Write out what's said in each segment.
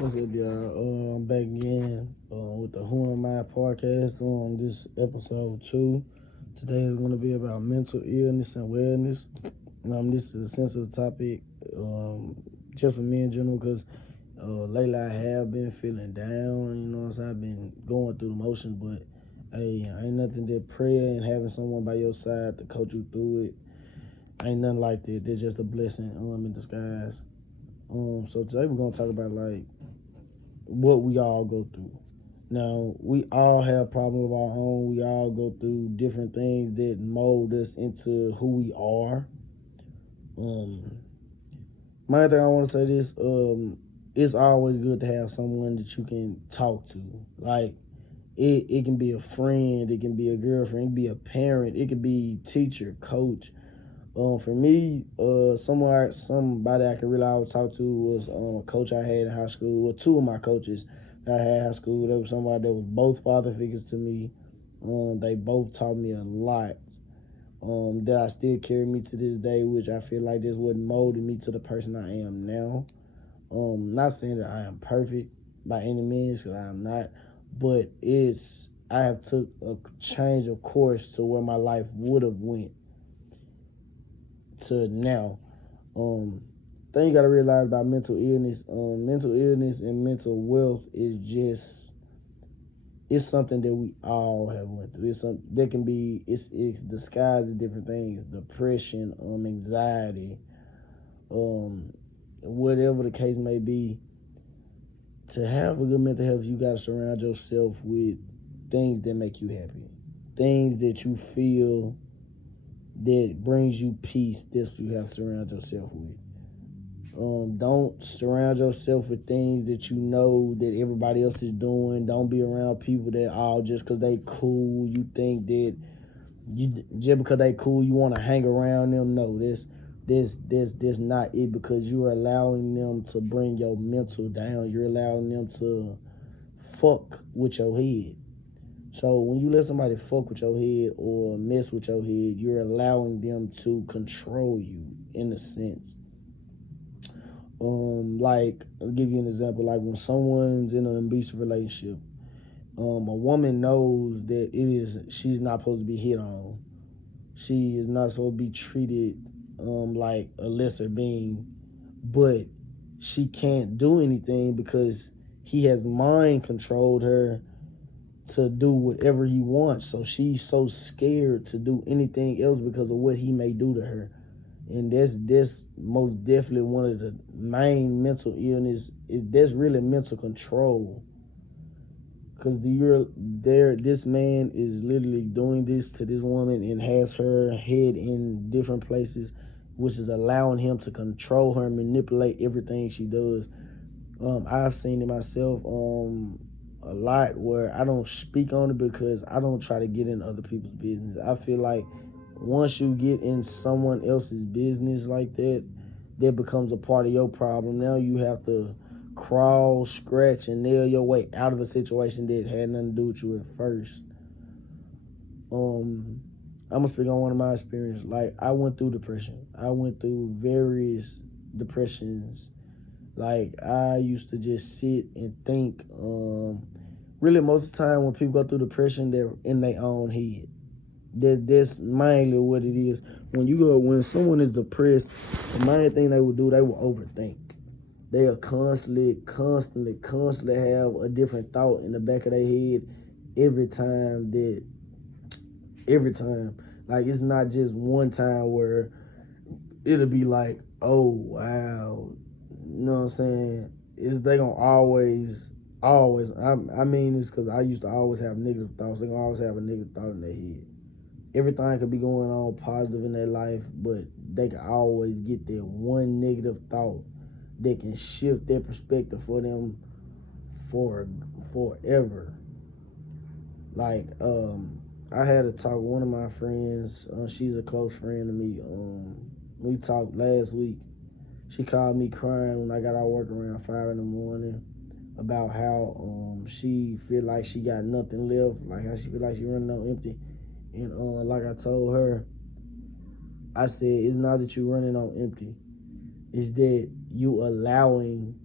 What's up, y'all? I'm back again with the Who Am I podcast on this episode 2. Today is going to be about mental illness and wellness. This is a sensitive topic just for me in general because lately I have been feeling down. I've been going through the motions, but hey, ain't nothing that prayer and having someone by your side to coach you through it. Ain't nothing like that. They're just a blessing in disguise. So today we're going to talk about what we all go through. Now, we all have problems of our own. We all go through different things that mold us into who we are. My thing I want to say this, it's always good to have someone that you can talk to. Like, it can be a friend, it can be a girlfriend, it can be a parent, it could be teacher, coach. For me, somebody I could really always talk to was a coach I had in high school. Well, two of my coaches that I had in high school. There was somebody that was both father figures to me. They both taught me a lot. That I still carry me to this day, which I feel like this what molded me to the person I am now. Not saying that I am perfect by any means, because I am not, but I have took a change of course to where my life would have went to now. Thing you gotta realize about mental illness and mental wealth is it's something that we all have went through. It's something that can be it's disguised as different things, depression, anxiety, whatever the case may be. To have a good mental health, you gotta surround yourself with things that make you happy, things that you feel that brings you peace. This you have to surround yourself with. Don't surround yourself with things that you know that everybody else is doing. Don't be around people that all just because they cool, you think that you just because they cool, you want to hang around them. No, this not it, because you're allowing them to bring your mental down. You're allowing them to fuck with your head. So when you let somebody fuck with your head or mess with your head, you're allowing them to control you in a sense. Like, I'll give you an example. Like when someone's in an abusive relationship, a woman knows that she's not supposed to be hit on. She is not supposed to be treated like a lesser being, but she can't do anything because he has mind controlled her to do whatever he wants. So she's so scared to do anything else because of what he may do to her. And that's most definitely one of the main mental illness. That's really mental control. Because this man is literally doing this to this woman and has her head in different places, which is allowing him to control her and manipulate everything she does. I've seen it myself a lot where I don't speak on it because I don't try to get in other people's business. I feel like once you get in someone else's business like that, that becomes a part of your problem. Now you have to crawl, scratch, and nail your way out of a situation that had nothing to do with you at first. I'm gonna speak on one of my experiences. Like, I went through depression. I went through various depressions. Like, I used to just sit and think. Really, most of the time when people go through depression, they're in their own head. That's mainly what it is. When someone is depressed, the main thing they will do, they will overthink. They'll constantly have a different thought in the back of their head every time. Like, it's not just one time where it'll be like, oh wow, you know what I'm saying? They gonna always. I mean this because I used to always have negative thoughts. They gonna always have a negative thought in their head. Everything could be going on positive in their life, but they can always get that one negative thought that can shift their perspective for them forever. Like, I had a talk with one of my friends. She's a close friend to me. We talked last week. She called me crying when I got out of work around 5 in the morning about how she feel like she got nothing left, like how she feel like she running on empty. And like I told her, I said, it's not that you running on empty. It's that you allowing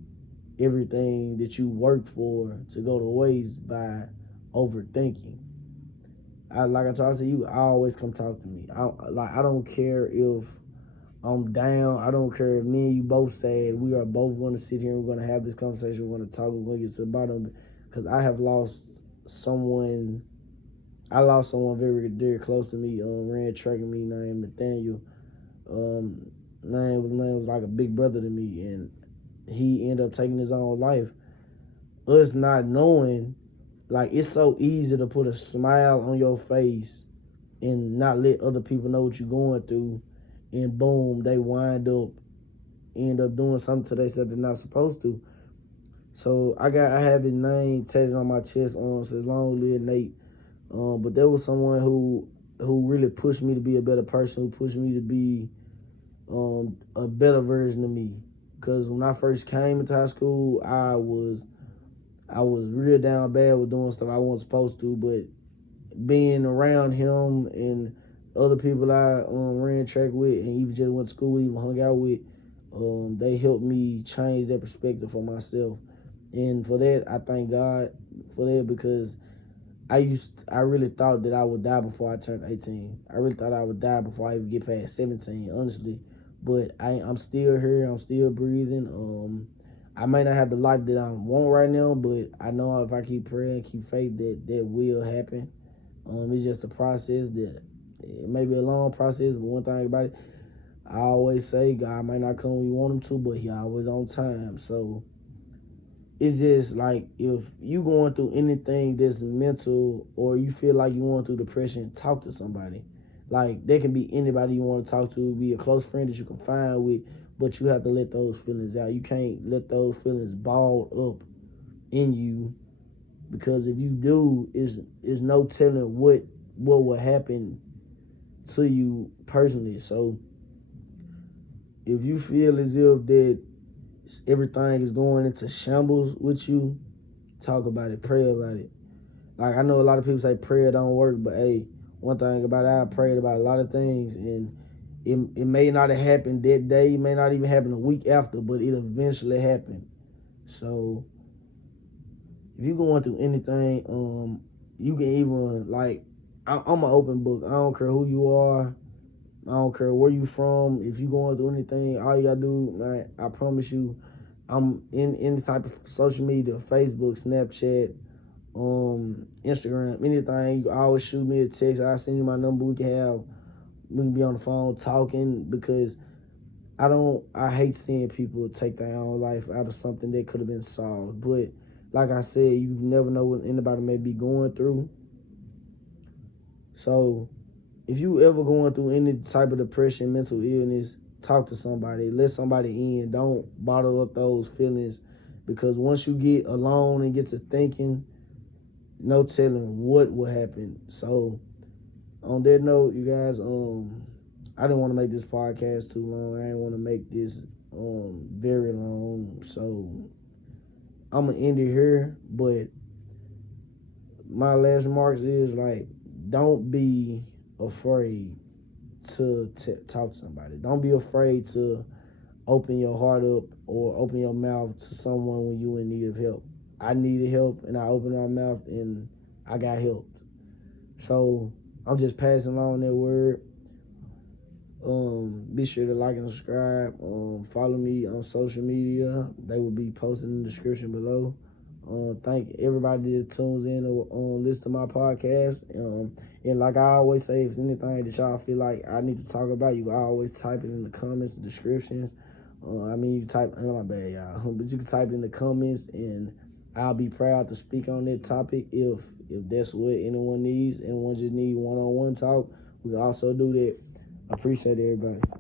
everything that you worked for to go to waste by overthinking. Like I told you, I always come talk to me. I don't care if I'm down. I don't care if me and you both said we are both going to sit here and we're going to have this conversation. We're going to talk. We're going to get to the bottom of it. Because I have lost someone. I lost someone very dear close to me. Ran track with me named Nathaniel. Man was like a big brother to me, and he ended up taking his own life. Us not knowing, like, it's so easy to put a smile on your face and not let other people know what you're going through, and boom, they end up doing something to themselves they're not supposed to. So I have his name tatted on my chest. Says "Long live Nate." But there was someone who really pushed me to be a better person, who pushed me to be a better version of me. Because when I first came into high school, I was real down bad with doing stuff I wasn't supposed to. But being around him and other people I ran track with, and even just went to school with, even hung out with, they helped me change that perspective for myself. And for that, I thank God for that, because I really thought that I would die before I turned 18. I really thought I would die before I even get past 17, honestly. But I'm still here. I'm still breathing. I may not have the life that I want right now, but I know if I keep praying, keep faith, that will happen. It's just a process that it may be a long process, but one thing about it, I always say God might not come when you want him to, but he always on time. So it's just like, if you going through anything that's mental, or you feel like you going through depression, talk to somebody. Like, there can be anybody you want to talk to, be a close friend that you can find with, but you have to let those feelings out. You can't let those feelings ball up in you, because if you do, is no telling what will happen to you personally. So if you feel as if that everything is going into shambles with you, talk about it, pray about it. Like, I know a lot of people say prayer don't work, but hey, one thing about it, I prayed about a lot of things, and it may not have happened that day, it may not even happen a week after, but it eventually happened. So if you're going through anything, you can even, like, I'm an open book. I don't care who you are. I don't care where you from. If you going through anything, all you gotta do, man, I promise you, I'm in any type of social media, Facebook, Snapchat, Instagram, anything. You can always shoot me a text. I'll send you my number. We can be on the phone talking, because I hate seeing people take their own life out of something that could have been solved. But like I said, you never know what anybody may be going through. So if you ever going through any type of depression, mental illness, talk to somebody. Let somebody in. Don't bottle up those feelings, because once you get alone and get to thinking, no telling what will happen. So on that note, you guys, I didn't want to make this podcast too long. I didn't want to make this very long. So I'm gonna end it here. But my last remarks is, like, don't be afraid to talk to somebody. Don't be afraid to open your heart up or open your mouth to someone when you in need of help. I needed help, and I opened my mouth, and I got helped. So I'm just passing along that word. Be sure to like and subscribe. Follow me on social media. They will be posted in the description below. Thank everybody that tunes in or listen to my podcast. And like I always say, if there's anything that y'all feel like I need to talk about, you can always type it in the comments, descriptions. You can type, oh, my bad, y'all, but you can type it in the comments, and I'll be proud to speak on that topic if that's what anyone needs. Anyone just need one-on-one talk, we can also do that. I appreciate everybody.